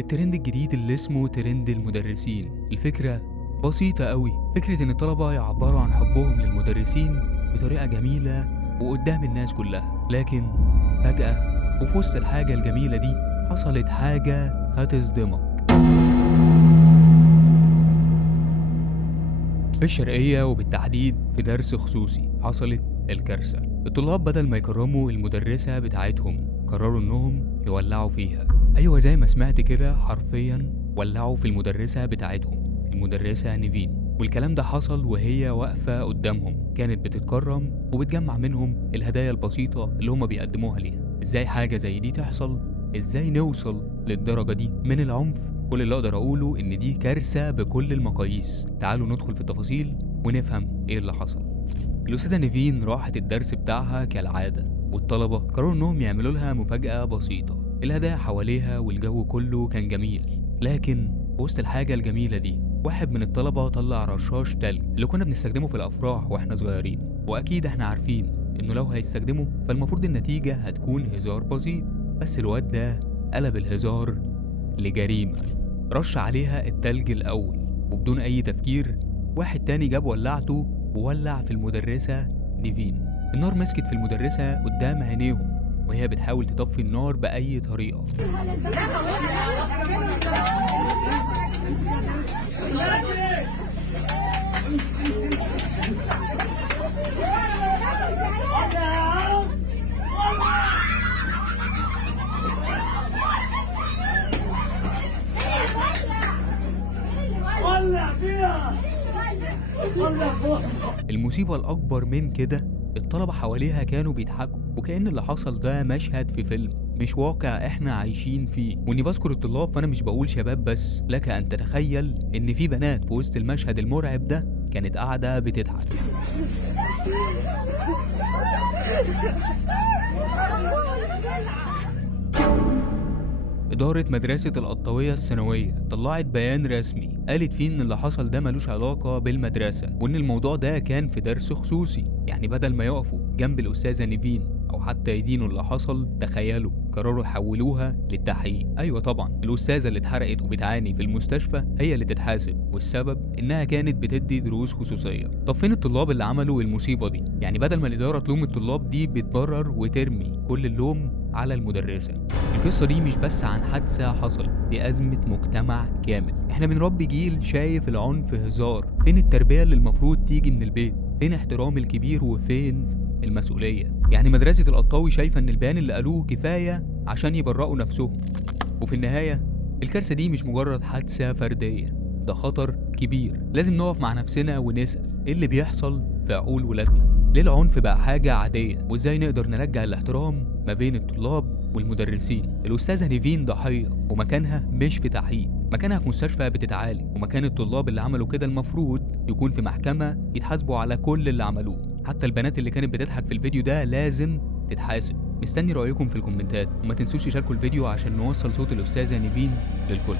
الترند الجديد اللي اسمه ترند المدرسين. الفكرة بسيطة قوي، فكرة ان الطلبة يعبروا عن حبهم للمدرسين بطريقة جميلة وقدام الناس كلها. لكن فجأة وفي وسط الحاجة الجميلة دي حصلت حاجة هتصدمك. في الشرقية وبالتحديد في درس خصوصي حصلت الكارثة. الطلاب بدل ما يكرموا المدرسة بتاعتهم قرروا انهم يولعوا فيها. ايوه زي ما سمعت كده، حرفيا ولعوا في المدرسة بتاعتهم، المدرسة نيفين. والكلام ده حصل وهي واقفة قدامهم، كانت بتتكرم وبتجمع منهم الهدايا البسيطة اللي هما بيقدموها ليها. ازاي حاجة زي دي تحصل؟ ازاي نوصل للدرجة دي من العنف؟ كل اللي اقدر اقوله ان دي كارثة بكل المقاييس. تعالوا ندخل في التفاصيل ونفهم ايه اللي حصل. الأستاذة نيفين راحت الدرس بتاعها كالعادة، والطلبة قرروا إنهم يعملوا لها مفاجأة بسيطة. الهدايا حواليها والجو كله كان جميل، لكن وسط الحاجة الجميلة دي واحد من الطلبة طلع رشاش تلج اللي كنا بنستخدمه في الأفراح واحنا صغيرين، وأكيد احنا عارفين إنه لو هيستخدمه فالمفروض النتيجة هتكون هزار بسيط. بس الواد ده قلب الهزار لجريمة. رش عليها التلج الأول وبدون أي تفكير واحد تاني جاب ولعته وولع في المدرسة نيفين. النار مسكت في المدرسة قدام عينيهم وهي بتحاول تطفي النار بأي طريقة. المصيبة الأكبر من كده، الطلبة حواليها كانوا بيضحكوا وكأن اللي حصل ده مشهد في فيلم مش واقع احنا عايشين فيه. واني بذكر الطلاب فانا مش بقول شباب بس، لك ان تتخيل ان في بنات في وسط المشهد المرعب ده كانت قاعدة بتضحك. إدارة مدرسة القطاوية الثانوية طلعت بيان رسمي قالت فيه إن اللي حصل ده ملوش علاقة بالمدرسة، وإن الموضوع ده كان في درس خصوصي. يعني بدل ما يقفوا جنب الأستاذة نيفين أو حتى يدينوا اللي حصل، تخيلوا قرروا يحولوها للتحقيق. أيوة طبعا الأستاذة اللي اتحرقت وبتعاني في المستشفى هي اللي تتحاسب، والسبب إنها كانت بتدي دروس خصوصية. طب فين الطلاب اللي عملوا المصيبة دي؟ يعني بدل ما الإدارة تلوم الطلاب دي بتبرر وترمي كل اللوم على المدرسة. القصة دي مش بس عن حادثة حصلت، دي أزمة مجتمع كامل. احنا بنربي جيل شايف العنف هزار. فين التربية اللي المفروض تيجي من البيت؟ فين احترام الكبير وفين المسؤولية؟ يعني مدرسة القطاوي شايفة ان البيان اللي قالوه كفاية عشان يبرئوا نفسهم، وفي النهاية الكارثة دي مش مجرد حادثة فردية، ده خطر كبير. لازم نقف مع نفسنا ونسأل ايه اللي بيحصل في عقول ولادنا؟ ليه العنف بقى حاجة عادية؟ وازاي نقدر نرجع الاحترام ما بين الطلاب والمدرسين؟ الأستاذة نيفين ضحية ومكانها مش في تحقيق، مكانها في مستشفى بتتعالج، ومكان الطلاب اللي عملوا كده المفروض يكون في محكمة يتحاسبوا على كل اللي عملوه. حتى البنات اللي كانت بتضحك في الفيديو ده لازم تتحاسب. مستني رأيكم في الكومنتات، وما تنسوش تشاركوا الفيديو عشان نوصل صوت الأستاذة نيفين للكل.